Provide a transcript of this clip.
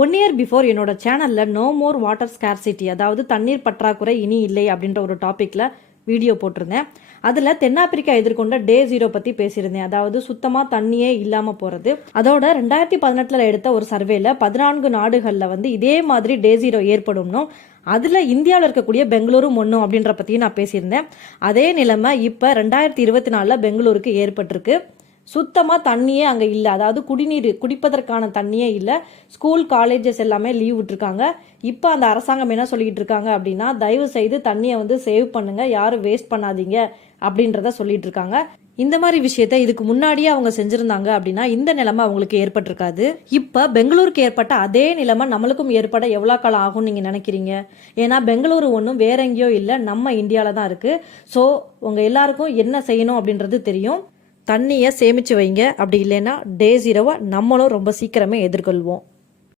1 year before என்னோட சேனலில் no more water scarcity, அதாவது தண்ணீர் பற்றாக்குறை இனி இல்லை அப்படின்ற ஒரு டாப்பிக்கில் வீடியோ போட்டிருந்தேன். அதில் தென்னாப்பிரிக்கா எதிர்கொண்ட டே 0 பற்றி பேசியிருந்தேன். அதாவது சுத்தமாக தண்ணியே இல்லாமல் போகிறது. அதோட 2018 எடுத்த ஒரு சர்வேல 14 நாடுகளில் இதே மாதிரி டே 0 ஏற்படும்னும், அதில் இந்தியாவில் இருக்கக்கூடிய பெங்களூரும் ஒன்றும் அப்படின்ற பற்றியும் நான் பேசியிருந்தேன். அதே நிலைமை இப்போ 2024 பெங்களூருக்கு ஏற்பட்டிருக்கு. சுத்தமாக தண்ணியே அங்கே இல்லை. அதாவது குடிப்பதற்கான தண்ணியே இல்லை. ஸ்கூல் காலேஜஸ் எல்லாமே லீவ் விட்டுருக்காங்க. இப்போ அந்த அரசாங்கம் என்ன சொல்லிட்டு இருக்காங்க அப்படின்னா, தயவு செய்து தண்ணியை சேவ் பண்ணுங்க, யாரும் வேஸ்ட் பண்ணாதீங்க அப்படின்றத சொல்லிட்டு இருக்காங்க. இந்த மாதிரி விஷயத்த இதுக்கு முன்னாடியே அவங்க செஞ்சிருந்தாங்க அப்படின்னா இந்த நிலைமை அவங்களுக்கு ஏற்பட்டிருக்காது. இப்போ பெங்களூருக்கு ஏற்பட்ட அதே நிலைமை நம்மளுக்கும் ஏற்பட எவ்வளோ காலம் ஆகும்னு நீங்கள் நினைக்கிறீங்க? ஏன்னா பெங்களூரு ஒன்றும் வேற எங்கேயோ இல்லை, நம்ம இந்தியாவில் தான் இருக்குது. ஸோ உங்கள் எல்லாருக்கும் என்ன செய்யணும் அப்படின்றது தெரியும். தண்ணியை சேமித்து வைங்க. அப்படி இல்லைன்னா டே 0 நம்மளும் ரொம்ப சீக்கிரமே எதிர்கொள்வோம்.